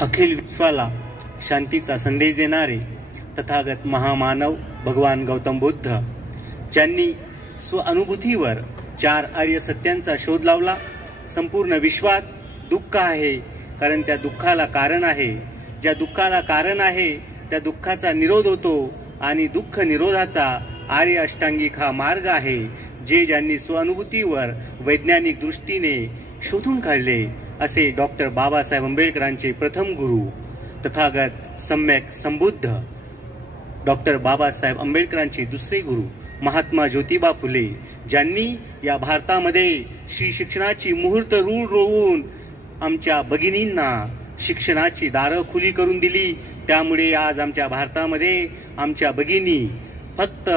अखिल विश्वाला शांतीचा संदेश देणारे तथागत महामानव भगवान गौतम बुद्ध, ज्यांनी स्वानुभूतीवर 4 आर्य सत्यांचा शोध लावला. संपूर्ण विश्वात दुःख आहे, कारण त्या दुःखाला कारण आहे. ज्या दुःखाला कारण आहे त्या दुःखाचा निरोध होतो, आणि दुःख निरोधाचा आर्य अष्टांगिक हा मार्ग आहे, जे ज्यांनी स्वानुभूतीवर वैज्ञानिक दृष्टीने शोधून काढले, असे डॉक्टर बाबासाहेब आंबेडकरांचे प्रथम गुरु तथागत सम्यक संबुद्ध डॉक्टर बाबासाहेब आंबेडकरांचे दुसरे गुरु महात्मा ज्योतिबा फुले, ज्यांनी या भारतामध्ये श्री शिक्षणाची मुहूर्त रूळ रोवून आमच्या भगिनींना शिक्षणाची दारं खुली करून दिली. त्यामुळे आज आमच्या भारतामध्ये आमच्या भगिनी फक्त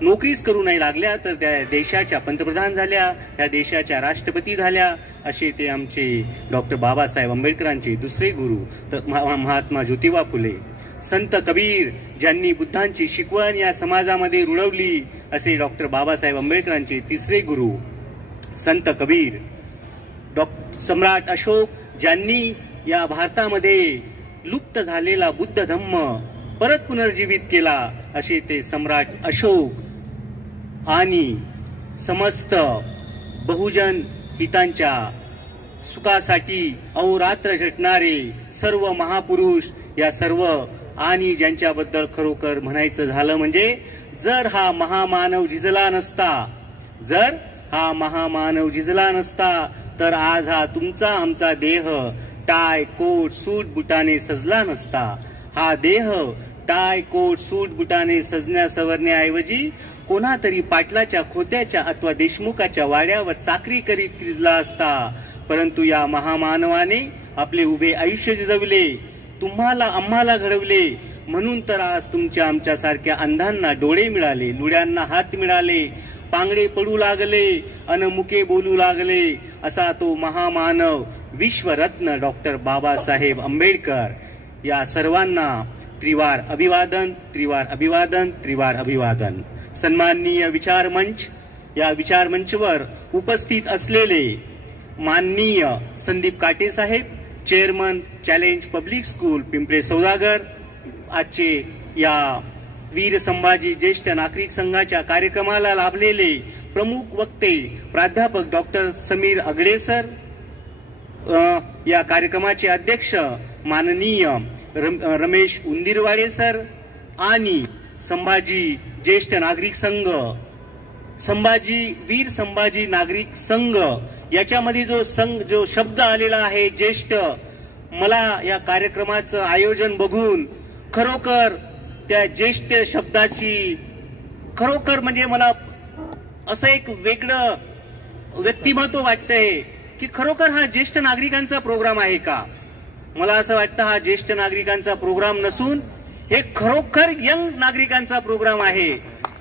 नोकरीच करू नाही लागल्या, तर त्या देशाच्या पंतप्रधान झाल्या, त्या देशाच्या राष्ट्रपती झाल्या. असे ते आमचे डॉक्टर बाबासाहेब आंबेडकरांचे दुसरे गुरु महात्मा ज्योतिबा फुले. संत कबीर, ज्यांनी बुद्धांची शिकवण या समाजामध्ये रुळवली, असे डॉक्टर बाबासाहेब आंबेडकरांचे तिसरे गुरु संत कबीर. सम्राट अशोक, ज्यांनी या भारतामध्ये लुप्त झालेला बुद्ध धम्म परत पुनर्जीवित केला, असे ते सम्राट अशोक. आणि समस्त बहुजन हितांच्या सुखासाठी अहोरात्र झटणारे सर्व महापुरुष, या सर्व, आणि ज्यांच्याबद्दल खरोखर म्हणायचं झालं म्हणजे जर हा महामानव झिजला नसता तर आज हा तुमचा आमचा देह टाय कोट सूट बुटाने सजला नसता. हा देह टाय कोट सूट बुटाने सजण्या सवरण्याऐवजी कोणातरी पाटलाच्या खोत्याच्या अथवा देशमुखाच्या वाड्यावर चाकरी करीत किजला असता. परंतु या महामानवाने आपले उभे आयुष्य जिजवले, तुम्हाला आम्हाला घडवले, म्हणून तर आज तुमच्या आमच्यासारख्या अंधांना डोळे मिळाले, लुड्यांना हात मिळाले, पांगडे पडू लागले, अनमुके बोलू लागले. असा तो महामानव विश्वरत्न डॉक्टर बाबासाहेब आंबेडकर. या सर्वांना त्रिवार अभिवादन, त्रिवार अभिवादन, त्रिवार अभिवादन. सन्माननीय विचार मंच, या विचार मंचवर उपस्थित असलेले माननीय संदीप काटे साहेब, chairman Challenge Public School Pimple Saudagar, आजचे या वीर संभाजी ज्येष्ठ नागरिक संघाच्या कार्यक्रमाला लाभलेले प्रमुख वक्ते प्राध्यापक डॉक्टर समीर अगडे सर, या कार्यक्रमाचे अध्यक्ष माननीय रमेश उंदीरवाडे सर, आणि संभाजी ज्येष्ठ नागरिक संघ, वीर संभाजी नागरिक संघ, याच्यामध्ये जो शब्द आलेला आहे ज्येष्ठ, मला या कार्यक्रमाचं आयोजन बघून खरोखर त्या ज्येष्ठ शब्दाची खरोखर म्हणजे मला असं एक वेगळं व्यक्तिमत्व वाटतंय की खरोखर हा ज्येष्ठ नागरिकांचा प्रोग्राम आहे का. मला असं वाटतं हा ज्येष्ठ नागरिकांचा प्रोग्राम नसून हे खरोखर यंग नागरिकांचा प्रोग्राम आहे,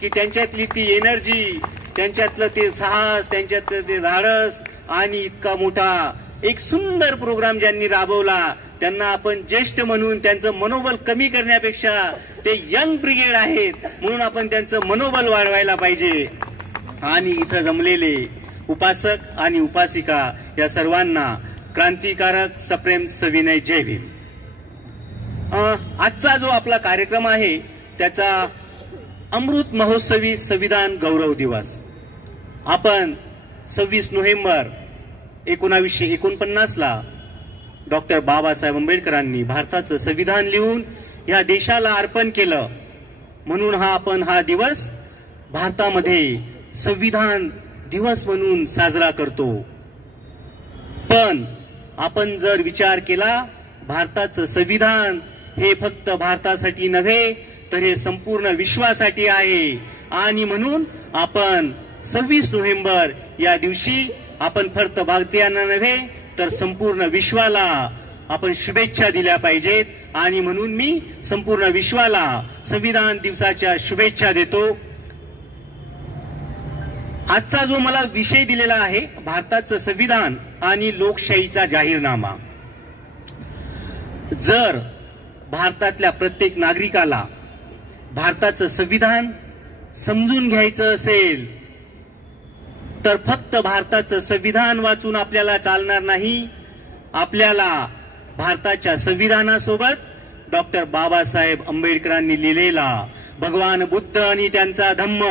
की त्यांच्यातली ती एनर्जी, त्यांच्यातलं ते साहस, त्यांच्यातलं ते धाडस, आणि इतका मोठा एक सुंदर प्रोग्राम ज्यांनी राबवला, त्यांना आपण ज्येष्ठ म्हणून त्यांचं मनोबल कमी करण्यापेक्षा ते यंग ब्रिगेड आहेत, म्हणून आपण त्यांचं मनोबल वाढवायला पाहिजे. आणि इथं जमलेले उपासक आणि उपासिका, या सर्वांना क्रांतिकारक सप्रेम सविनय जय भीम. आजचा जो आपला कार्यक्रम आहे त्याचा अमृत महोत्सवी संविधान गौरव दिवस. आपण 26 नोव्हेंबर 1949 ला डॉक्टर बाबासाहेब आंबेडकरांनी भारताचं संविधान लिहून या देशाला अर्पण केलं, म्हणून आपण हा दिवस भारतामध्ये संविधान दिवस म्हणून साजरा करतो. पण आपण जर विचार केला, भारताचं संविधान हे फक्त भारतासाठी नव्हे तर हे संपूर्ण विश्वासाठी आहे, आणि म्हणून आपण 26 नोव्हेंबर या दिवशी आपण फक्त भारतीयांना नव्हे तर संपूर्ण विश्वाला आपण शुभेच्छा दिल्या पाहिजेत. आणि म्हणून मी संपूर्ण विश्वाला संविधान दिवसाच्या शुभेच्छा देतो. आजचा जो मला विषय दिलेला आहे, भारताचं संविधान आणि लोकशाहीचा जाहीरनामा. जर भारतातल्या प्रत्येक नागरिकाला भारताचं संविधान समजून घ्यायचं असेल तर फक्त भारताचं संविधान वाचून आपल्याला चालणार नाही. आपल्याला भारताच्या संविधानासोबत डॉक्टर बाबासाहेब आंबेडकरांनी लिहिलेला भगवान बुद्ध आणि त्यांचा धम्म,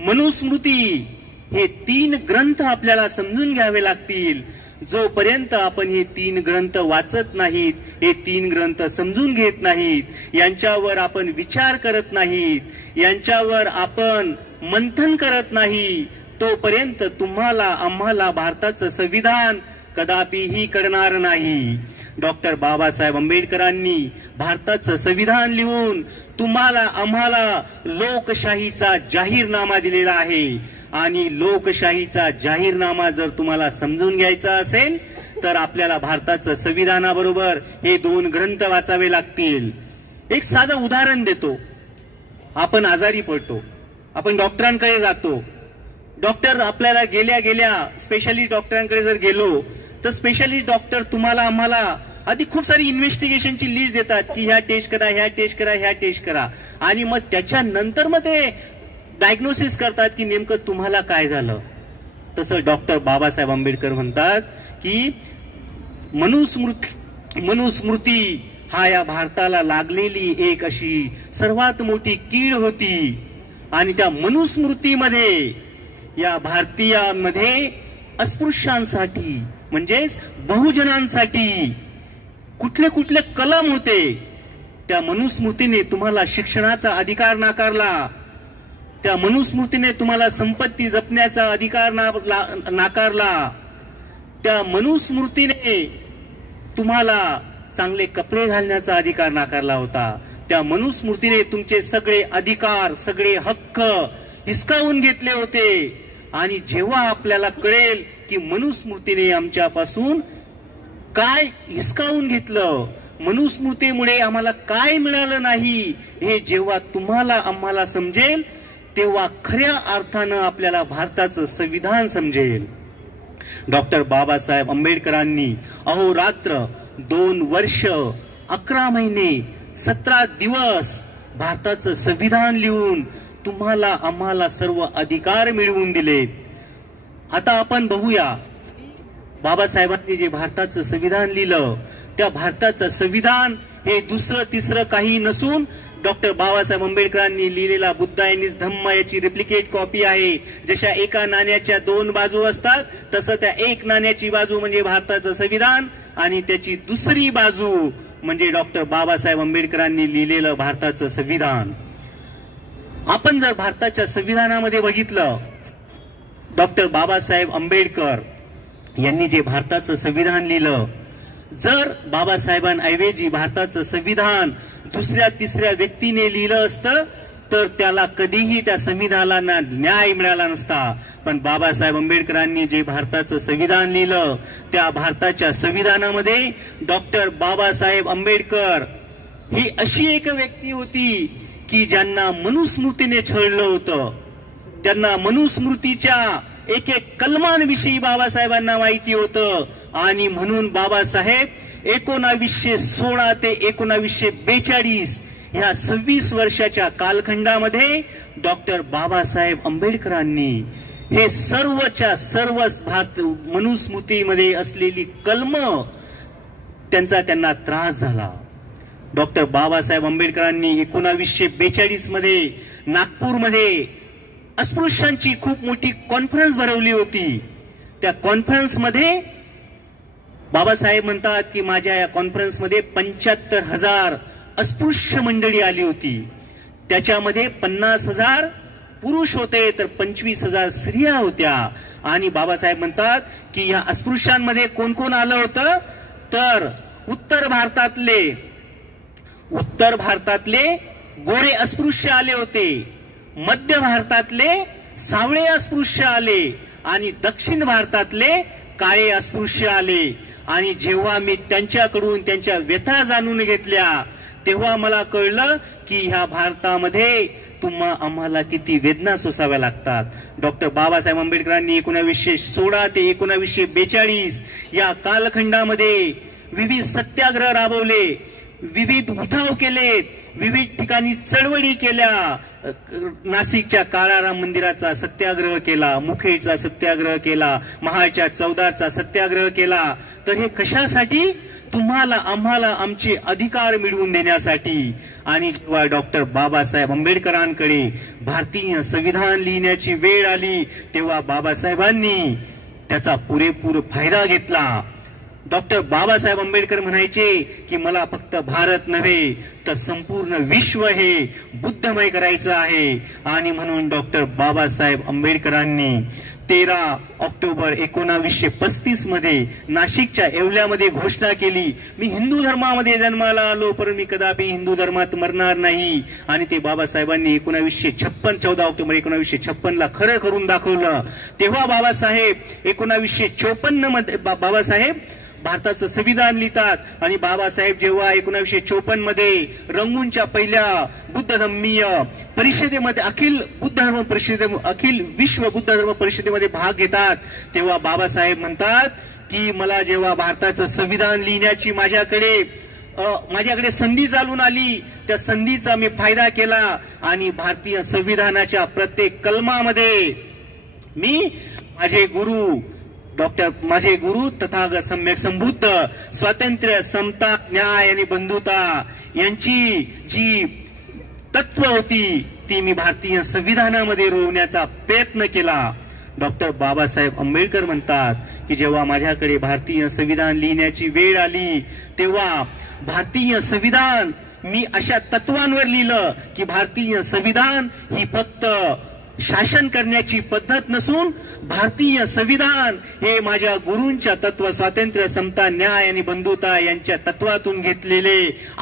मनुस्मृती हे 3 ग्रंथ आपल्याला समजून घ्यावे लागतील. जोपर्यंत आपण हे 3 ग्रंथ वाचत नाहीत, हे 3 ग्रंथ समजून घेत नाहीत, यांच्यावर आपण विचार करत नाहीत, यांच्यावर आपण मंथन करत नाही, तोपर्यंत तुम्हाला आम्हाला भारताचं संविधान कदापिही कळणार नाही. डॉक्टर बाबासाहेब आंबेडकरांनी भारताचं संविधान लिहून तुम्हाला आम्हाला लोकशाहीचा जाहीरनामा दिलेला आहे. आणि लोकशाहीचा जाहीरनामा जर तुम्हाला समजून घ्यायचा असेल तर आपल्याला भारताचं संविधानाबरोबर हे 2 ग्रंथ वाचावे लागतील. एक साधं उदाहरण देतो. आपण आजारी पडतो, आपण डॉक्टरांकडे जातो. डॉक्टर आपल्याला गेल्या स्पेशालिस्ट डॉक्टरांकडे जर गेलो तर स्पेशालिस्ट डॉक्टर तुम्हाला आम्हाला आधी खूप सारी इन्व्हेस्टिगेशनची लिस्ट देतात की ह्या टेस्ट करा, ह्या टेस्ट करा, ह्या टेस्ट करा, आणि मग त्याच्यानंतर मग ते डायग्नोसिस करतात की नेमकं तुम्हाला काय झालं. तसं डॉक्टर बाबासाहेब आंबेडकर म्हणतात की मनुस्मृती हा या भारताला लागलेली एक अशी सर्वात मोठी कीड होती. आणि त्या मनुस्मृतीमध्ये या भारतीयांमध्ये अस्पृश्यांसाठी म्हणजेच बहुजनांसाठी कुठले कुठले कलम होते. त्या मनुस्मृतीने तुम्हाला शिक्षणाचा अधिकार नाकारला, त्या मनुस्मृतीने तुम्हाला संपत्ती जपण्याचा अधिकार नाकारला, त्या मनुस्मृतीने तुम्हाला चांगले कपडे घालण्याचा अधिकार नाकारला होता. त्या मनुस्मृतीने तुमचे सगळे अधिकार, सगळे हक्क हिसकावून घेतले होते. आणि जेव्हा आपल्याला कळेल की मनुस्मृतीने आमच्यापासून काय हिसकावून घेतलं, मनुस्मृतीमुळे आम्हाला काय मिळालं नाही, हे जेव्हा तुम्हाला आम्हाला समजेल तेव्हा खऱ्या अर्थानं आपल्याला भारताचं संविधान समजेल. डॉक्टर बाबासाहेब आंबेडकरांनी अहोरात्र 2 वर्ष 11 महिने 17 दिवस भारताचं संविधान लिहून तुम्हाला आम्हाला सर्व अधिकार मिळवून दिलेत. आता आपण बघूया बाबासाहेबांनी जे भारताचं संविधान लिहिलं, त्या भारताचं संविधान हे दुसरं तिसरं काही नसून डॉक्टर बाबासाहेब आंबेडकरांनी लिहिलेला बुद्धायनीस धम्म याची रिप्लिकेट कॉपी आहे. जशा एका नाण्याच्या 2 बाजू असतात तसं त्या एक नाण्याची बाजू म्हणजे भारताचं संविधान आणि त्याची दुसरी बाजू म्हणजे डॉक्टर बाबासाहेब आंबेडकरांनी लिहिलेलं भारताचं संविधान. आपण जर भारताच्या संविधानामध्ये बघितलं, डॉक्टर बाबासाहेब आंबेडकर यांनी जे भारताचं संविधान लिहिलं, जर बाबासाहेबांऐवजी भारताचं संविधान दुसऱ्या तिसऱ्या व्यक्तीने लिहिलं असतं तर त्याला कधीही त्या संविधानाला न्याय मिळाला नसता. पण बाबासाहेब आंबेडकरांनी जे भारताचं संविधान लिहिलं, त्या भारताच्या संविधानामध्ये डॉक्टर बाबासाहेब आंबेडकर ही अशी एक व्यक्ती होती की ज्यांना मनुस्मृतीने छळलं होतं. त्यांना मनुस्मृतीच्या एक कलमांविषयी बाबासाहेबांना माहिती होतं. आणि म्हणून बाबासाहेब 1916 ते 1942 ह्या 26 वर्षाच्या कालखंडामध्ये डॉक्टर बाबासाहेब आंबेडकरांनी हे सर्वच्या सर्व मनुस्मृतीमध्ये असलेली कलम त्यांना त्रास झाला. डॉक्टर बाबासाहेब आंबेडकरांनी 1942 मध्ये नागपूरमध्ये अस्पृश्यांची खूप मोठी कॉन्फरन्स भरवली होती. त्या कॉन्फरन्समध्ये बाबासाहेब म्हणतात की माझ्या या कॉन्फरन्समध्ये 75,000 अस्पृश्य मंडळी आली होती. त्याच्यामध्ये 50,000 पुरुष होते तर 25,000 स्त्रिया होत्या. आणि बाबासाहेब म्हणतात की या अस्पृश्यांमध्ये कोण कोण आलं होतं तर उत्तर भारतातले गोरे अस्पृश्य आले होते, मध्य भारतातले सावळे अस्पृश्य आले आणि दक्षिण भारतातले काळे अस्पृश्य आले. आणि जेव्हा मी त्यांच्याकडून त्यांच्या व्यथा जाणून घेतल्या तेव्हा मला कळलं की ह्या भारतामध्ये आम्हाला किती वेदना सोसाव्या लागतात. डॉक्टर बाबासाहेब आंबेडकरांनी 1916 ते 1942 या कालखंडामध्ये विविध सत्याग्रह राबवले, विविध उठाव केलेत, विविध ठिकाणी चळवळी केल्या. नाशिकच्या काळाराम मंदिराचा सत्याग्रह केला, मुखेडचा सत्याग्रह केला, महाडच्या चौदारचा सत्याग्रह केला. तर हे कशासाठी तुम्हाला आम्हाला आमचे अधिकार मिळवून देण्यासाठी. आणि जेव्हा डॉक्टर बाबासाहेब आंबेडकरांकडे भारतीय संविधान लिहिण्याची वेळ आली तेव्हा बाबासाहेबांनी त्याचा पुरेपूर फायदा घेतला. डॉक्टर बाबासाहेब आंबेडकर म्हणायचे की मला फक्त भारत नव्हे तर संपूर्ण विश्व हे बुद्धमय करायचं आहे. आणि म्हणून डॉक्टर बाबासाहेब आंबेडकरांनी 13 ऑक्टोबर 1935 मध्ये नाशिकच्या येवल्यामध्ये घोषणा केली, मी हिंदू धर्मामध्ये जन्माला आलो पण मी कदापि हिंदू धर्मात मरणार नाही. आणि ते बाबासाहेबांनी 1956 14 ऑक्टोबर 1956 ला खरं करून दाखवलं. तेव्हा बाबासाहेब 1954 मध्ये बाबासाहेब भारताचं संविधान लिहितात. आणि बाबासाहेब जेव्हा 1954 मध्ये रंगूनच्या पहिल्या बुद्ध धम्मीय परिषदेमध्ये अखिल विश्व बुद्ध धर्म परिषदेमध्ये भाग घेतात तेव्हा बाबासाहेब म्हणतात की मला जेव्हा भारताचं संविधान लिहिण्याची माझ्याकडे संधी चालून आली त्या संधीचा मी फायदा केला. आणि भारतीय संविधानाच्या प्रत्येक कलमामध्ये मी माझे गुरु तथागत सम्यक संबुद्ध स्वातंत्र्य, समता, न्याय आणि बंधुता यांची जी तत्व होती ती मी भारतीय संविधानामध्ये रोवण्याचा प्रयत्न केला. डॉक्टर बाबासाहेब आंबेडकर म्हणतात की जेव्हा माझ्याकडे भारतीय संविधान लिहिण्याची वेळ आली तेव्हा भारतीय संविधान मी अशा तत्वांवर लिहिलं की भारतीय संविधान ही फक्त शासन करण्याची पद्धत नसून भारतीय संविधान हे माझ्या गुरूंच्या तत्व स्वातंत्र्य, समता, न्याय आणि बंधुता यांच्या तत्वातून घेतलेले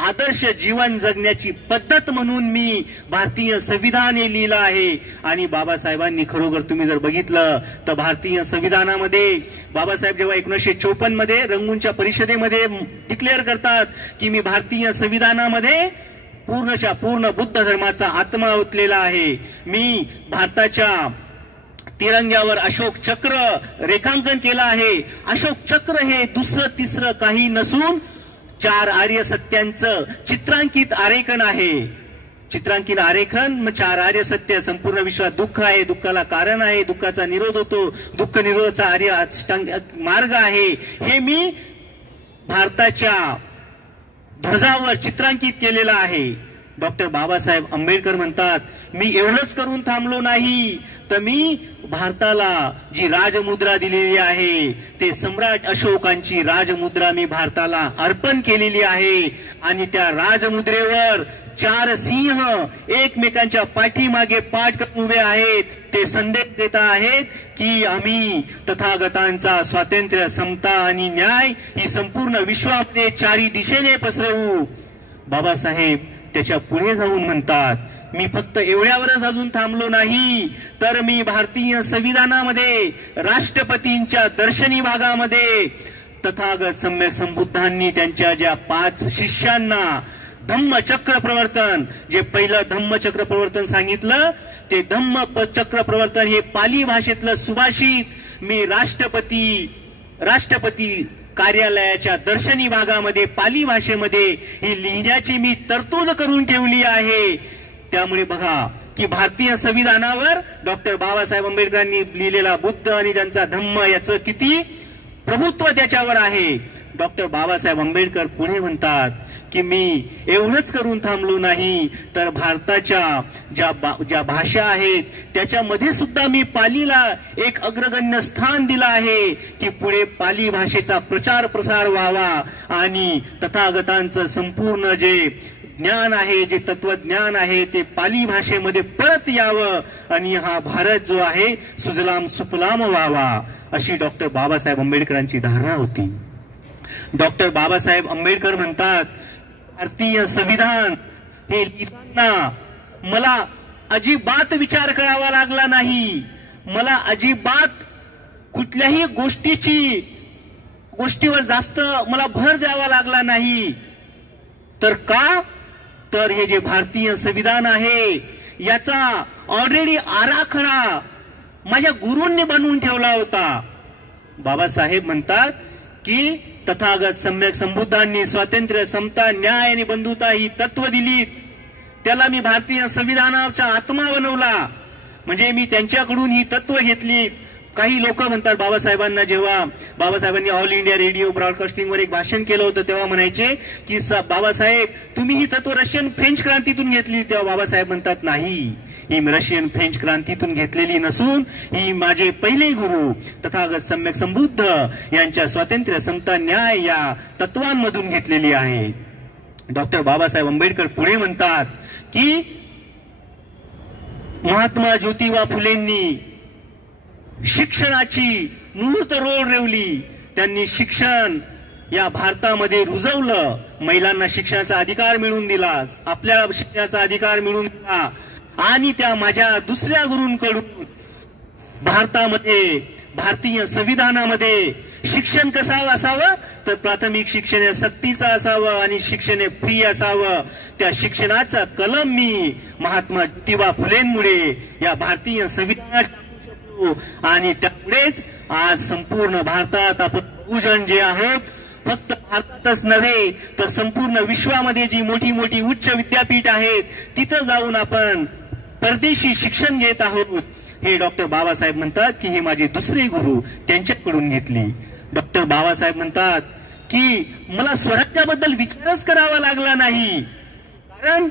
आदर्श जीवन जगण्याची पद्धत म्हणून मी भारतीय संविधान हे लिहिलं आहे. आणि बाबासाहेबांनी खरोखर तुम्ही जर बघितलं तर भारतीय संविधानामध्ये बाबासाहेब जेव्हा 1954 मध्ये रंगूनच्या परिषदेमध्ये डिक्लेअर करतात की मी भारतीय संविधानामध्ये पूर्णच्या पूर्ण बुद्ध धर्माचा आत्मा ओतलेला आहे. मी भारताच्या तिरंग्यावर अशोक चक्र रेखांकन केलं आहे. अशोक चक्र हे दुसरं तिसरं काही नसून 4 आर्य सत्यांचं चित्रांकित आरेखन आहे. चित्रांकित आरेखन 4 आर्य सत्य. संपूर्ण विश्वात दुःख आहे, दुःखाला कारण आहे, दुःखाचा निरोध होतो, दुःख निरोधाचा आर्य अष्टांग मार्ग आहे. हे मी भारताच्या ध्वजावर चित्रांकित केलेला आहे. डॉक्टर बाबासाहेब आंबेडकर म्हणतात मी एवढंच करून थांबलो नाही तर मी भारताला जी राजमुद्रा दिलेली आहे ते सम्राट अशोकांची राजमुद्रा मी भारताला अर्पण केलेली आहे. आणि त्या राजमुद्रेवर 4 सिंह एकमेकांच्या पाठीमागे पाठ करून उभे आहेत. ते संदेश देत आहेत की आम्ही तथागतांचा स्वातंत्र्य, समता आणि न्याय ही संपूर्ण विश्वामध्ये 4 दिशेने पसरवू. बाबासाहेब त्याच्या पुढे जाऊन म्हणतात मी फक्त एवढ्यावरच अजून थांबलो नाही तर मी भारतीय संविधानामध्ये राष्ट्रपतींच्या दर्शनी भागामध्ये तथागत सम्यक संबुद्धांनी त्यांच्या ज्या 5 शिष्यांना धम्मचक्र प्रवर्तन, जे पहिलं धम्मचक्र प्रवर्तन सांगितलं ते धम्मचक्र प्रवर्तन हे पाली भाषेतलं सुभाषित मी राष्ट्रपती कार्यालयाच्या दर्शनी भागामध्ये पाली भाषेमध्ये ही लिहिण्याची मी तरतूद करून ठेवली आहे. त्यामुळे बघा की भारतीय संविधानावर डॉक्टर बाबासाहेब आंबेडकरांनी लिहिलेला बुद्ध आणि त्यांचा धम्म याचं किती प्रभुत्व त्याच्यावर आहे. डॉक्टर बाबासाहेब आंबेडकर पुढे म्हणतात की मी एवढंच करून थांबलो नाही तर भारताच्या ज्या भाषा आहेत त्याच्यामध्ये सुद्धा मी पालीला एक अग्रगण्य स्थान दिलं आहे की पुढे पाली भाषेचा प्रचार प्रसार व्हावा आणि तथागतांचं संपूर्ण जे ज्ञान आहे, जे तत्वज्ञान आहे ते पाली भाषेमध्ये परत यावं आणि हा भारत जो आहे सुजलाम सुफलाम व्हावा, अशी डॉक्टर बाबासाहेब आंबेडकरांची धारणा होती. डॉक्टर बाबासाहेब आंबेडकर म्हणतात भारतीय संविधान हे लिहिताना मला अजिबात विचार करावा लागला नाही. मला अजिबात कुठल्याही गोष्टीवर जास्त मला भर द्यावा लागला नाही. तर का तर हे जे भारतीय संविधान आहे याचा ऑलरेडी आराखडा माझ्या गुरूंनी बनवून ठेवला होता. बाबासाहेब म्हणतात की तथागत सम्यक संबुद्धांनी स्वातंत्र्य, समता, न्याय आणि बंधुता ही तत्व दिलीत. त्याला मी भारतीय संविधानाचा आत्मा बनवला. म्हणजे मी त्यांच्याकडून ही तत्व घेतली. काही लोक म्हणतात बाबासाहेबांना, जेव्हा बाबासाहेबांनी ऑल इंडिया रेडिओ ब्रॉडकास्टिंगवर एक भाषण केलं होतं तेव्हा म्हणायचे की बाबासाहेब तुम्ही ही तत्व रशियन फ्रेंच क्रांतीतून घेतली. तेव्हा बाबासाहेब म्हणतात नाही, ही रशियन फ्रेंच क्रांतीतून घेतलेली नसून ही माझे पहिले गुरु तथागत सम्यक संबुद्ध यांच्या स्वातंत्र्य, समता, न्याय या तत्वांमधून घेतलेली आहे. डॉक्टर बाबासाहेब आंबेडकर पुढे म्हणतात की महात्मा ज्योतिबा फुलेंनी शिक्षणाची मुहूर्त रोल रेवली. त्यांनी शिक्षण या भारतामध्ये रुजवलं, महिलांना शिक्षणाचा अधिकार मिळवून दिला, आपल्याला शिक्षणाचा अधिकार मिळवून दिला. आणि त्या माझ्या दुसऱ्या गुरूंकडून भारतामध्ये, भारतीय संविधानामध्ये शिक्षण कसं असावं तर प्राथमिक शिक्षण हे सक्तीचं असावं आणि शिक्षण हे फ्री असावं. त्या शिक्षणाचा कलम मी महात्मा ज्योतिबा फुलेंमुळे या भारतीय संविधानात आणि त्यामुळेच आज संपूर्ण भारतात आपण बहुजन जे आहोत, फक्त भारतातच नव्हे तर संपूर्ण विश्वामध्ये जी मोठी मोठी उच्च विद्यापीठ आहेत तिथं जाऊन आपण परदेशी शिक्षण घेत आहोत. हे डॉक्टर बाबासाहेब म्हणतात की हे माझे दुसरे गुरु त्यांच्याकडून घेतली. डॉक्टर बाबासाहेब म्हणतात की मला स्वराज्याबद्दल विचारच करावा लागला नाही, कारण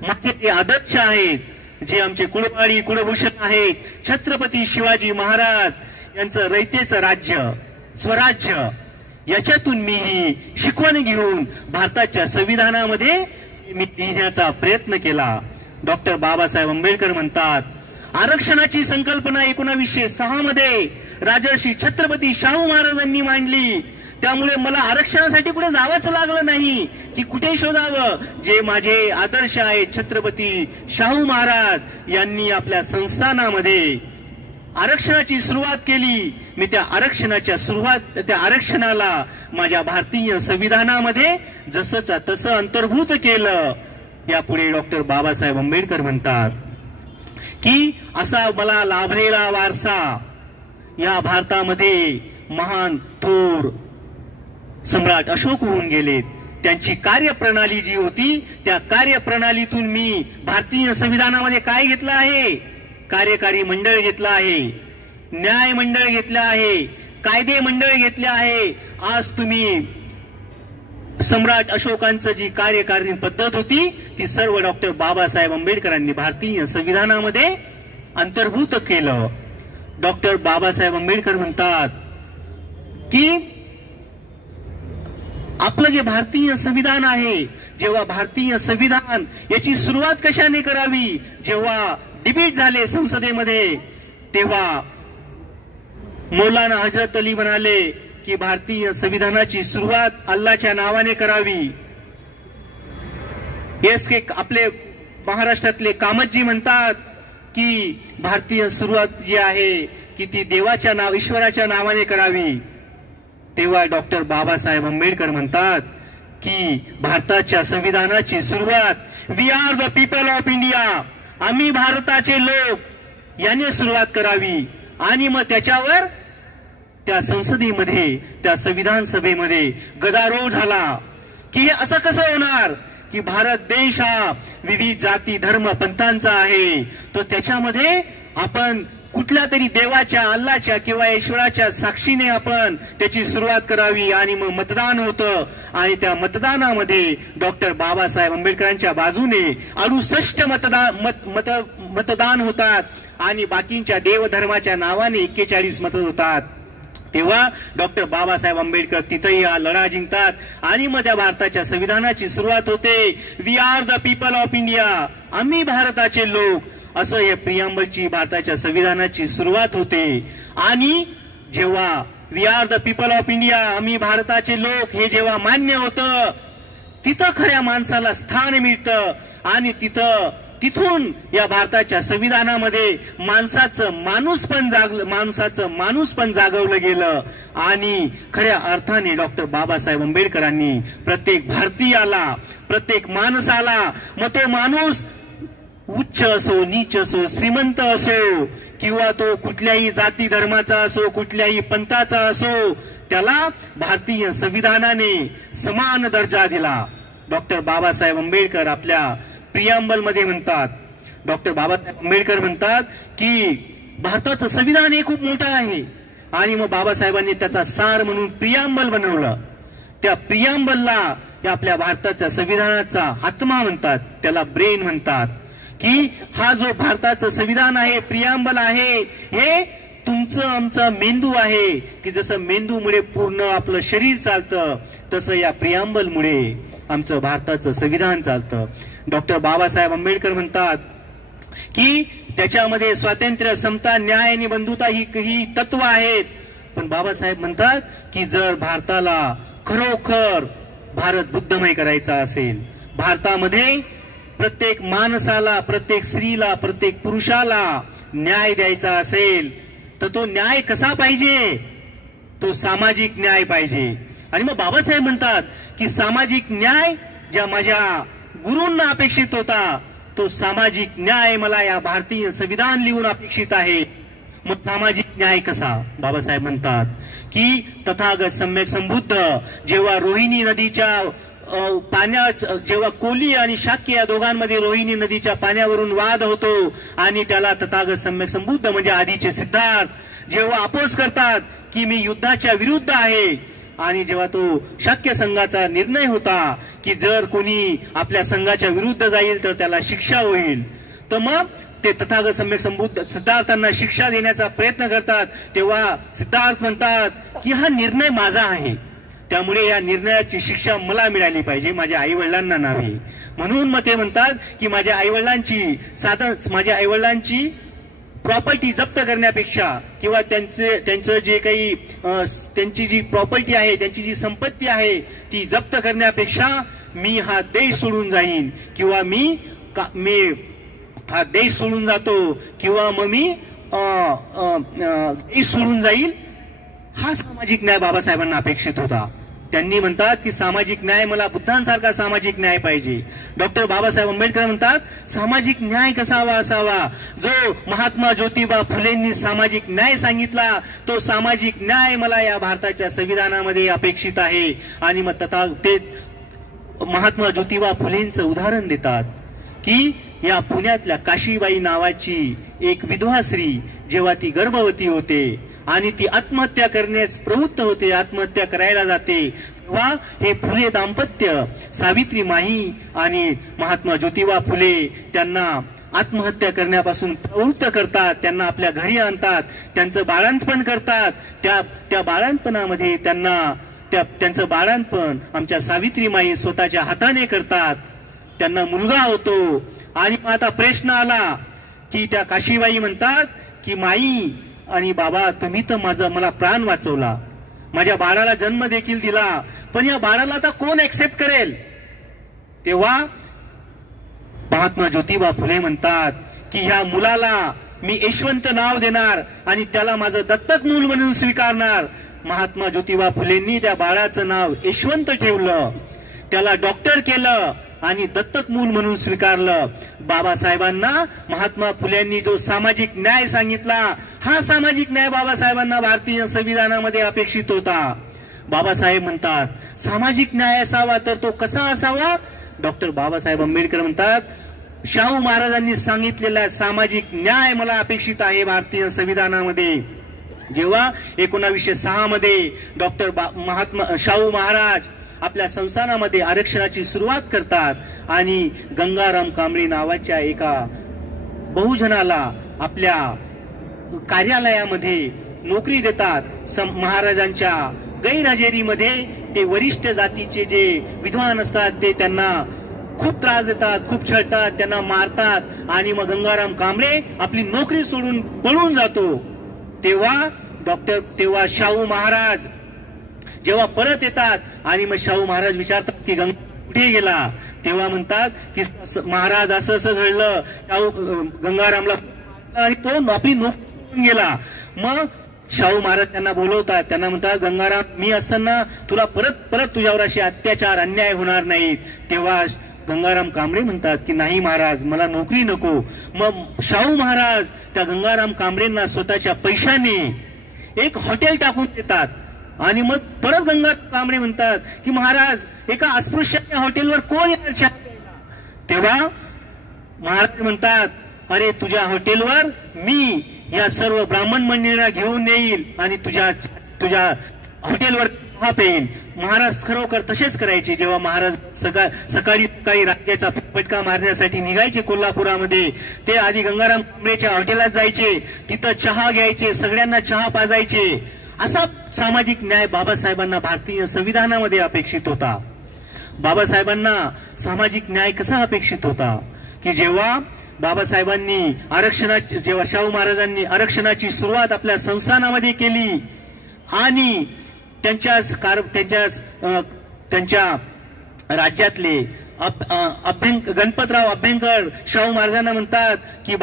माझे ते आदर्श आहेत, जे आमचे कुळपाडी कुळभूषण आहेत, छत्रपती शिवाजी महाराज यांचं रयतेचं राज्य, स्वराज्य, याच्यातून मी ही शिकवण घेऊन भारताच्या संविधानामध्ये मी लिहिण्याचा प्रयत्न केला. डॉक्टर बाबासाहेब आंबेडकर म्हणतात आरक्षणाची संकल्पना 1906 मध्ये राजर्षी छत्रपती शाहू महाराजांनी मांडली. त्यामुळे मला आरक्षणासाठी कुठे जावंच लागलं नाही की कुठे शोधावं. जे माझे आदर्श आहेत, छत्रपती शाहू महाराज यांनी आपल्या संस्थानामध्ये आरक्षणाची सुरुवात केली. मी त्या आरक्षणाला माझ्या भारतीय संविधानामध्ये जसंच्या तसं अंतर्भूत केलं. यापुढे डॉक्टर बाबासाहेब आंबेडकर म्हणतात की असा मला लाभलेला वारसा या भारतामध्ये महान थोर सम्राट अशोक होऊन गेलेत. त्यांची कार्यप्रणाली जी होती त्या कार्यप्रणालीतून मी भारतीय संविधानामध्ये काय घेतलं आहे, कार्यकारी मंडळ घेतलं आहे, न्याय मंडळ घेतलं आहे, कायदे मंडळ घेतले आहे. आज तुम्ही सम्राट अशोकांचं जी कार्यकारिणी पद्धत होती ती सर्व डॉक्टर बाबासाहेब आंबेडकरांनी भारतीय संविधानामध्ये अंतर्भूत केलं. डॉक्टर बाबासाहेब आंबेडकर म्हणतात की आपलं जे भारतीय संविधान आहे, जेव्हा भारतीय संविधान याची सुरुवात कशाने करावी, जेव्हा डिबेट झाले संसदेमध्ये तेव्हा मौलाना हजरत अली म्हणाले की भारतीय संविधानाची सुरुवात अल्लाच्या नावाने करावी. आपले महाराष्ट्रातले कामतजी म्हणतात की भारतीय सुरुवात जी आहे की ती देवाच्या नाव, ईश्वराच्या नावाने करावी. तेव्हा डॉक्टर बाबासाहेब आंबेडकर म्हणतात की भारताच्या संविधानाची सुरुवात we are the people of India, आम्ही भारताचे लोक याने सुरुवात करावी. आणि मग त्याच्यावर त्या संसदेमध्ये, त्या संविधान सभेमध्ये गदारोळ झाला की हे असं कसं होणार की भारत देश हा विविध जाती धर्म पंथांचा आहे, तो त्याच्यामध्ये आपण कुठल्या तरी देवाच्या, अल्लाच्या किंवा ईश्वराच्या साक्षीने आपण त्याची सुरुवात करावी. आणि मग मतदान होतं आणि त्या मतदानामध्ये डॉक्टर बाबासाहेब आंबेडकरांच्या बाजूने 68 मतदान होतात आणि बाकींच्या देवधर्माच्या नावाने 41 मत होतात. तेव्हा डॉक्टर बाबासाहेब आंबेडकर तिथेही हा लढा जिंकतात आणि मग त्या भारताच्या संविधानाची सुरुवात होते. We are the people of India, आम्ही भारताचे लोक, असं या प्रियांबलची भारताच्या संविधानाची सुरुवात होते. आणि जेव्हा we are the people of India, आम्ही भारताचे लोक, हे जेव्हा मान्य होतं तिथं खऱ्या माणसाला स्थान मिळतं आणि तिथून या भारताच्या संविधानामध्ये माणसाचं माणूसपण जागवलं गेलं. आणि खऱ्या अर्थाने डॉक्टर बाबासाहेब आंबेडकरांनी प्रत्येक भारतीयाला, प्रत्येक माणसाला, मग तो माणूस उच्च असो, नीच असो, श्रीमंत असो किंवा तो कुठल्याही जाती धर्माचा असो, कुठल्याही पंथाचा असो, त्याला भारतीय संविधानाने समान दर्जा दिला. डॉक्टर बाबासाहेब आंबेडकर आपल्या प्रियांबल मध्ये म्हणतात, डॉक्टर बाबासाहेब आंबेडकर म्हणतात की भारताचं संविधान हे खूप मोठं आहे आणि मग बाबासाहेबांनी त्याचा सार म्हणून प्रियांबल बनवलं. त्या प्रियांबलला आपल्या भारताच्या संविधानाचा आत्मा म्हणतात, त्याला ब्रेन म्हणतात. की हा जो भारताचं संविधान आहे, प्रियांबल आहे, हे तुमचं आमचा मेंदू आहे. की जसं मेंदूमुळे पूर्ण आपलं शरीर चालतं तसं या प्रियांबलमुळे आमचं भारताचं संविधान चालतं. डॉक्टर बाबासाहेब आंबेडकर म्हणतात की त्याच्यामध्ये स्वातंत्र्य, समता, न्याय आणि बंधुता ही तत्व आहेत. पण बाबासाहेब म्हणतात की जर भारताला खरोखर भारत बुद्धमय करायचा असेल, भारतामध्ये प्रत्येक माणसाला, प्रत्येक स्त्रीला, प्रत्येक पुरुषाला न्याय द्यायचा असेल तर तो न्याय कसा पाहिजे? तो सामाजिक न्याय पाहिजे. आणि मग बाबासाहेब म्हणतात की सामाजिक न्याय ज्या माझ्या गुरूंना अपेक्षित होता तो सामाजिक न्याय मला या भारतीय संविधान लिहून अपेक्षित आहे. मग सामाजिक न्याय कसा? बाबासाहेब म्हणतात की तथागत सम्यक संबुद्ध जेव्हा रोहिणी नदीच्या पाण्यात, जेव्हा कोली आणि शाक्य या दोघांमध्ये रोहिणी नदीच्या पाण्यावरून वाद होतो आणि त्याला तथागत सम्यक संबुद्ध म्हणजे आधीचे सिद्धार्थ जेव्हा अपोज करतात की मी युद्धाच्या विरुद्ध आहे, आणि जेव्हा तो शाक्य संघाचा निर्णय होता की जर कोणी आपल्या संघाच्या विरुद्ध जाईल तर त्याला शिक्षा होईल, तर मग ते तथागत सम्यक संबुद्ध सिद्धार्थांना शिक्षा देण्याचा प्रयत्न करतात. तेव्हा सिद्धार्थ म्हणतात की हा निर्णय माझा आहे, त्यामुळे या निर्णयाची शिक्षा मला मिळाली पाहिजे, माझ्या आई वडिलांना नाही. म्हणून मग ते म्हणतात की माझ्या आई वडिलांची प्रॉपर्टी जप्त करण्यापेक्षा किंवा त्यांचं जे काही त्यांची जी प्रॉपर्टी आहे, त्यांची जी संपत्ती आहे ती जप्त करण्यापेक्षा मी हा देश सोडून जाईन किंवा मी हा देश सोडून जातो किंवा मग मी देश सोडून जाईल. हा सामाजिक न्याय बाबासाहेबांना अपेक्षित होता. त्यांनी म्हणतात की सामाजिक न्याय मला बुद्धांसारखा सामाजिक न्याय पाहिजे. डॉक्टर बाबासाहेब आंबेडकर म्हणतात सामाजिक न्याय कसा असावा? जो महात्मा ज्योतिबा फुलेंनी सामाजिक न्याय सांगितला तो सामाजिक न्याय मला या भारताच्या संविधानामध्ये अपेक्षित आहे. आणि मग ते महात्मा ज्योतिबा फुलेंचं उदाहरण देतात की या पुण्यातल्या काशीबाई नावाची एक विधवा स्त्री जेव्हा ती गर्भवती होते आणि ती आत्महत्या करण्यास प्रवृत्त होते, आत्महत्या करायला जाते, तेव्हा हे फुले दाम्पत्य सावित्री माई आणि महात्मा ज्योतिबा फुले त्यांना आत्महत्या करण्यापासून प्रवृत्त करतात, त्यांना आपल्या घरी आणतात, त्यांचं बाळंतपण करतात. त्या बाळंतपणामध्ये त्यांचं बाळंतपण आमच्या सावित्री माई स्वतःच्या हाताने करतात. त्यांना मुलगा होतो. आणि आता प्रश्न आला की त्या काशीबाई म्हणतात की माई आणि बाबा तुम्ही तर मला प्राण वाचवला, माझ्या बाळाला जन्म देखील दिला, पण या बाळाला आता कोण ऍक्सेप्ट करेल? तेव्हा महात्मा ज्योतिबा फुले म्हणतात की ह्या मुलाला मी यशवंत नाव देणार आणि त्याला माझं दत्तक मूल म्हणून स्वीकारणार. महात्मा ज्योतिबा फुलेंनी त्या बाळाचं नाव यशवंत ठेवलं, त्याला डॉक्टर केलं आणि दत्तक मूल म्हणून स्वीकारलं. बाबासाहेबांना महात्मा फुल्यांनी जो सामाजिक न्याय सांगितला हा सामाजिक न्याय बाबासाहेबांना भारतीय संविधानामध्ये अपेक्षित होता. बाबासाहेब म्हणतात सामाजिक न्याय असावा तर तो कसा असावा? डॉक्टर बाबासाहेब आंबेडकर म्हणतात शाहू महाराजांनी सांगितलेला सामाजिक न्याय मला अपेक्षित आहे भारतीय संविधानामध्ये. जेव्हा 1906 मध्ये डॉक्टर शाहू महाराज आपल्या संस्थानामध्ये आरक्षणाची सुरुवात करतात आणि गंगाराम कांबळे नावाच्या एका बहुजनाला आपल्या कार्यालयामध्ये नोकरी देतात. महाराजांच्या गैरहजेरीमध्ये ते वरिष्ठ जातीचे जे विद्वान असतात ते त्यांना खूप त्रास देतात, खूप छळतात, त्यांना मारतात आणि मग गंगाराम कांबळे आपली नोकरी सोडून पळून जातो. तेव्हा शाहू महाराज जेव्हा परत येतात आणि मग शाहू महाराज विचारतात की गंगा कुठे गेला? तेव्हा म्हणतात की महाराज असं घडलं, शाहू गंगारामला आणि तो आपली नोकरी सोडून गेला. मग शाहू महाराज त्यांना बोलवतात, त्यांना म्हणतात गंगाराम मी असताना तुला परत तुझ्यावर असे अत्याचार अन्याय होणार नाहीत. तेव्हा गंगाराम कांबळे म्हणतात की नाही महाराज मला नोकरी नको. मग शाहू महाराज त्या गंगाराम कांबळेंना स्वतःच्या पैशाने एक हॉटेल टाकून देतात आणि मग परत गंगाराम कांबळे म्हणतात की महाराज एका अस्पृश्याच्या हॉटेलवर कोण येणार? तेव्हा महाराज म्हणतात अरे तुझ्या हॉटेलवर मी या सर्व ब्राह्मण मंडळींना घेऊन येईल आणि तुझ्या हॉटेलवर चहा पेईल. महाराज खरोखर तसेच करायचे. जेव्हा महाराज सकाळी राज्याचा फटका मारण्यासाठी निघायचे कोल्हापुरामध्ये, ते आधी गंगाराम कांबळेच्या हॉटेलात जायचे, तिथं चहा घ्यायचे, सगळ्यांना चहा पाजायचे. असा सामाजिक न्याय बाबासाहेबांना भारतीय संविधानामध्ये अपेक्षित होता. बाबासाहेबांना सामाजिक न्याय कसा अपेक्षित होता की जेव्हा बाबासाहेबांनी जेव्हा शाहू महाराजांनी आरक्षणाची सुरुवात आपल्या संस्थानामध्ये केली आणि त्यांच्या राज्यातले गणपतराव अभ्यंकर शाहू महाराजांना म्हणतात की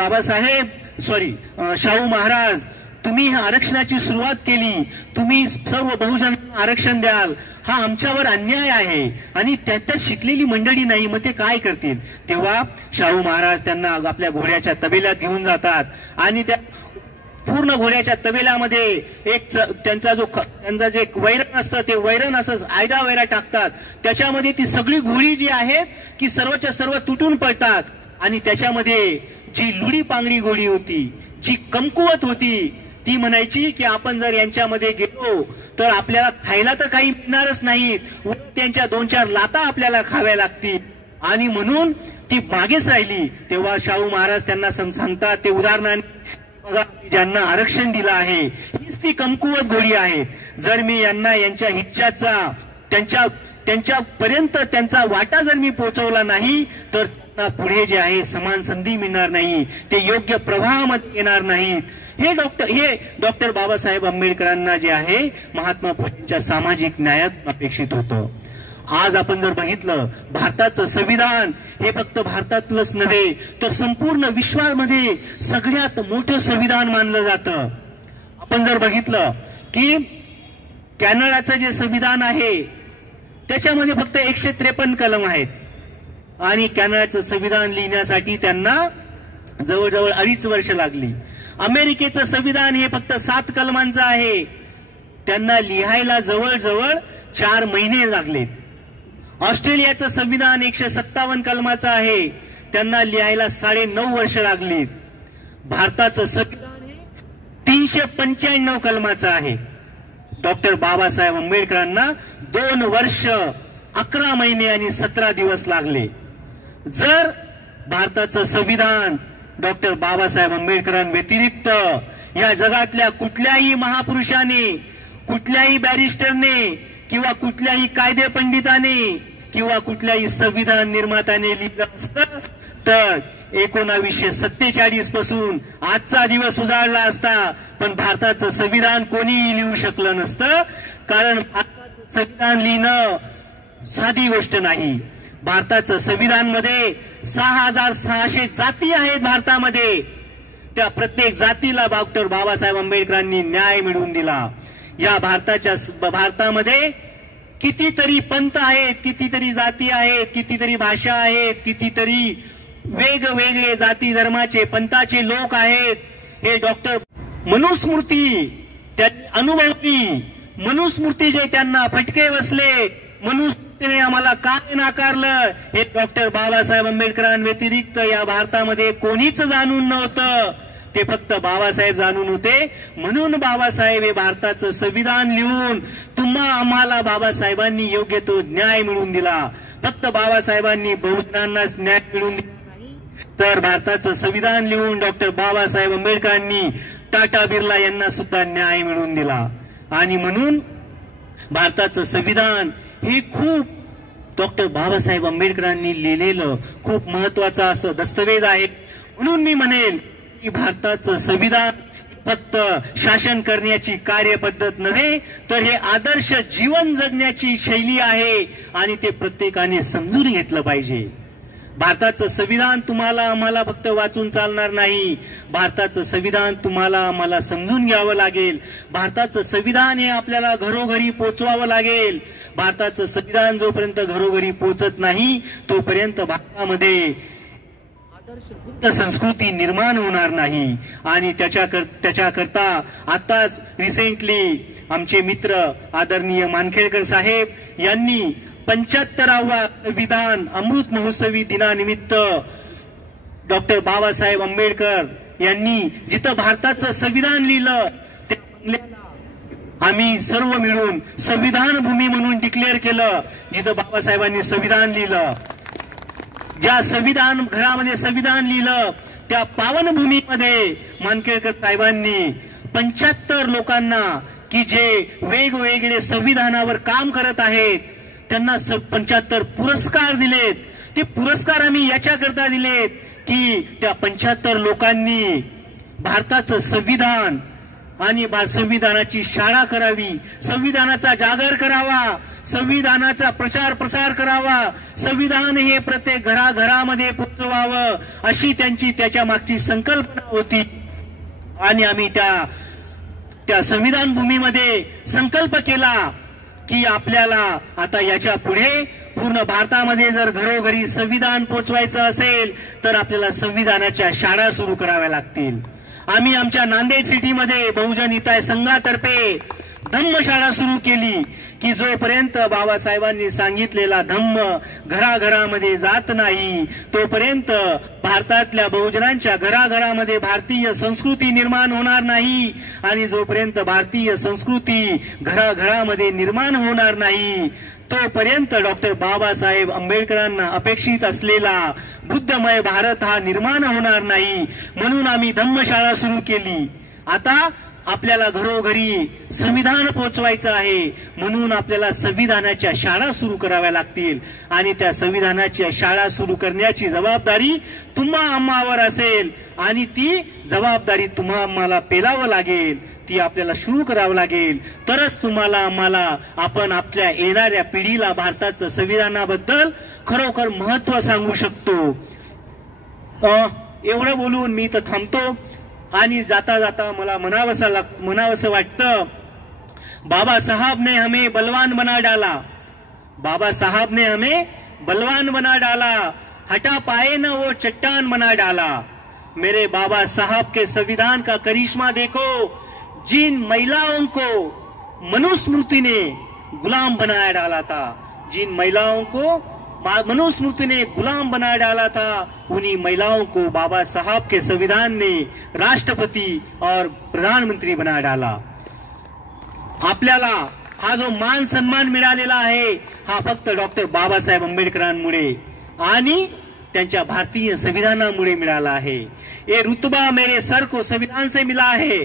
शाहू महाराज, तुम्ही ह्या आरक्षणाची सुरुवात केली, तुम्ही सर्व बहुजन आरक्षण द्याल, हा आमच्यावर अन्याय आहे आणि त्यात शिकलेली मंडळी नाही, मग ते काय करतील. तेव्हा शाहू महाराज त्यांना आपल्या घोड्याच्या तबेल्यात घेऊन जातात आणि त्या पूर्ण घोड्याच्या तबेल्यामध्ये त्यांचा जे वैरण असतं ते वैरण असं आयरा वैरा टाकतात. त्याच्यामध्ये ती सगळी घोडी जी आहेत की सर्वच्या सर्व तुटून पडतात आणि त्याच्यामध्ये जी लुडी पांगडी घोडी होती, जी कमकुवत होती, ती म्हणायची की आपण जर यांच्यामध्ये गेलो तर आपल्याला खायला तर काही मिळणारच नाहीत, त्यांच्या 2-4 लाता आपल्याला खाव्या लागतील आणि म्हणून ती मागेच राहिली. तेव्हा शाहू महाराज त्यांना सांगतात ते उदाहरणाने, बघा ज्यांना आरक्षण दिलं आहे हीच ती कमकुवत घोडी आहे. जर मी यांच्या हिश्श्याचा त्यांच्यापर्यंत त्यांचा वाटा जर मी पोहोचवला नाही तर पुढे जे आहे समान संधी मिळणार नाही, ते योग्य प्रवाहामध्ये येणार नाहीत. हे डॉक्टर बाबासाहेब आंबेडकरांना जे आहे महात्मा फुलेंच्या सामाजिक न्यायात अपेक्षित होतं. आज आपण जर बघितलं भारताचं संविधान हे फक्त भारतातलंच नव्हे तर संपूर्ण विश्वामध्ये सगळ्यात मोठं संविधान मानलं जातं. आपण जर बघितलं की कॅनडाचं जे संविधान आहे त्याच्यामध्ये फक्त 153 कलम आहेत आणि कॅनडाचं संविधान लिहिण्यासाठी त्यांना जवळजवळ 2.5 वर्ष लागली. अमेरिकेचं संविधान हे फक्त 7 कलमांचं आहे, त्यांना लिहायला जवळजवळ 4 महिने लागले. ऑस्ट्रेलियाचं संविधान 157 कलमाचं आहे, त्यांना लिहायला 9.5 वर्ष लागली. भारताचं संविधान हे 395 कलमाचं आहे. डॉक्टर बाबासाहेब आंबेडकरांना 2 वर्ष 11 महिने आणि 17 दिवस लागले. जर भारताचं संविधान डॉक्टर बाबासाहेब आंबेडकरांव्यतिरिक्त या जगातल्या कुठल्याही महापुरुषाने, कुठल्याही बॅरिस्टरने किंवा कुठल्याही कायदे पंडिताने किंवा कुठल्याही संविधान निर्मात्याने लिहिलं असतं तर 1947 पासून आजचा दिवस उजाडला असता. पण भारताचं संविधान कोणीही लिहू शकलं नसतं, कारण भारताचं संविधान लिहिणं साधी गोष्ट नाही. भारताचं संविधानमध्ये 6600 जाती आहेत भारतामध्ये. त्या प्रत्येक जातीला डॉक्टर बाबासाहेब आंबेडकरांनी न्याय मिळवून दिला. या भारतामध्ये कितीतरी पंथ आहेत, कितीतरी जाती आहेत, कितीतरी भाषा आहेत, कितीतरी वेगवेगळे जाती धर्माचे पंथाचे लोक आहेत. हे डॉक्टर मनुस्मृती त्यांनी अनुभवली. मनुस्मृती जे त्यांना फटके बसले, मनुस्मृतीने आम्हाला काय नाकारलं हे डॉक्टर बाबासाहेब आंबेडकरांव्यतिरिक्त या भारतामध्ये कोणीच जाणून नव्हतं. ते फक्त बाबासाहेब जाणून होते. म्हणून बाबासाहेब हे भारताचं संविधान लिहून आम्हाला बाबासाहेबांनी योग्य तो न्याय मिळवून दिला. फक्त बाबासाहेबांनी बहुजनांनाच न्याय मिळवून दिला नाही तर भारताचं संविधान लिहून डॉक्टर बाबासाहेब आंबेडकरांनी टाटा बिर्ला यांना सुद्धा न्याय मिळवून दिला. आणि म्हणून भारताचं संविधान हे खूप डॉक्टर बाबासाहेब आंबेडकरांनी लिहिलेलं खूप महत्वाचं असं दस्तऐवज आहे. म्हणून मी म्हणेल की भारताचं संविधान फक्त शासन करण्याची कार्यपद्धत नव्हे तर हे आदर्श जीवन जगण्याची शैली आहे आणि ते प्रत्येकाने समजून घेतलं पाहिजे. भारताचं संविधान तुम्हाला आम्हाला फक्त वाचून चालणार नाही. भारताचं संविधान तुम्हाला आम्हाला समजून घ्यावं लागेल. भारताचं संविधान हे आपल्याला घरोघरी पोचवावं लागेल. भारताचं संविधान जोपर्यंत घरोघरी पोचत नाही तोपर्यंत भारतामध्ये आदर्श संस्कृती निर्माण होणार नाही. आणि त्याच्याकरता आताच रिसेंटली आमचे मित्र आदरणीय मानखेडकर साहेब यांनी 75वा विधान अमृत महोत्सवी दिनानिमित्त डॉक्टर बाबासाहेब आंबेडकर यांनी जिथं भारताचं संविधान लिहिलं त्या बंगल्याला आम्ही सर्व मिळून संविधान भूमी म्हणून डिक्लेअर केलं. जिथं बाबासाहेबांनी संविधान लिहिलं, ज्या संविधान घरामध्ये संविधान लिहिलं त्या पावनभूमीमध्ये मानकेळकर साहेबांनी 75 लोकांना की जे वेगवेगळे संविधानावर काम करत आहेत त्यांना 75 पुरस्कार दिलेत. ते पुरस्कार आम्ही याच्याकरता दिलेत की त्या 75 लोकांनी भारताचं संविधान आणि संविधानाची शाळा करावी, संविधानाचा जागर करावा, संविधानाचा प्रचार प्रसार करावा, संविधान हे प्रत्येक घराघरामध्ये पोहोचवावं अशी त्यांची त्याच्या मागची संकल्पना होती. आणि आम्ही त्या संविधान भूमीमध्ये संकल्प केला की आपल्याला आता याच्या पुढे पूर्ण भारतामध्ये जर घरोघरी संविधान पोचवायचं असेल तर आपल्याला संविधानाच्या शाळा सुरू कराव्या लागतील. आम्ही आमच्या नांदेड सिटीमध्ये बहुजन हिताय संघातर्फे धम्मशाळा सुरू केली की जोपर्यंत बाबासाहेबांनी सांगितलेला धम्म घराघरामध्ये जात नाही तोपर्यंत भारतातल्या बहुजनांच्या घराघरामध्ये भारतीय संस्कृती निर्माण होणार नाही. आणि जोपर्यंत भारतीय संस्कृती घराघरामध्ये निर्माण होणार नाही तोपर्यंत डॉक्टर बाबासाहेब आंबेडकरांना अपेक्षित असलेला बुद्धमय भारत हा निर्माण होणार नाही. म्हणून आम्ही धम्मशाळा सुरू केली. आता आपल्याला घरोघरी संविधान पोचवायचं आहे म्हणून आपल्याला संविधानाच्या शाळा सुरू कराव्या लागतील. आणि त्या संविधानाच्या शाळा सुरू करण्याची जबाबदारी तुम्हा आम्हावर असेल आणि ती जबाबदारी तुम्हा आम्हाला पेलावं लागेल, ती आपल्याला सुरू करावं लागेल. तरच तुम्हाला आम्हाला आपण आपल्या येणाऱ्या पिढीला भारताचं संविधानाबद्दल खरोखर महत्व सांगू शकतो. एवढं बोलून मी तर थांबतो. आणि जाता जाता मला म्हणावंसं वाटतं, बाबा साहब ने हमें बलवान बना डाला, बाबा साहब ने हमें बलवान बना डाला, हटा पाए ना वो चट्टान बना डाला. मेरे बाबा साहब के संविधान का करिश्मा देखो, जिन महिलाओं को मनुस्मृति ने गुलाम बनाया डाला था, जिन महिलाओं को मनुस्मृति ने गुलाम बना डाला था उन्हीं महिलाओं को बाबा साहब के संविधान ने राष्ट्रपति और प्रधानमंत्री बना डाला. आपल्याला हा जो मान सन्मान मिळालेला आहे हा फक्त डॉक्टर बाबासाहेब आंबेडकरांमुळे आणि त्यांच्या भारतीय संविधानामुळे मिळाला आहे. ये रुतबा मेरे सर को संविधान से मिला है,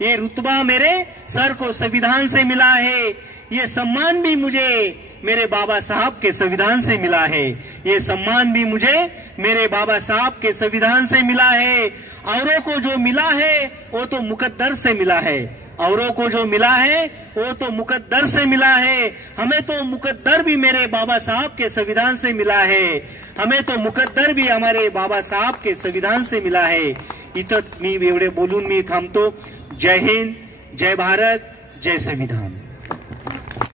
ये रुतबा मेरे सर को संविधान से मिला है, ये सम्मान भी मुझे मेरे बाबा साहब के संविधान से मिला है, ये सम्मान भी मुझे मेरे बाबा साहब के संविधान से मिला है. औरों को जो मिला है वो तो मुकद्दर से मिला है, औरों को जो मिला है वो तो मुकद्दर से मिला है. हमें तो मुकद्दर भी मेरे बाबा साहब के संविधान से मिला है, हमें तो मुकद्दर भी हमारे बाबा साहब के संविधान से मिला है. इथं मी एवढे बोलून मी थांबतो. जय हिंद, जय भारत, जय संविधान.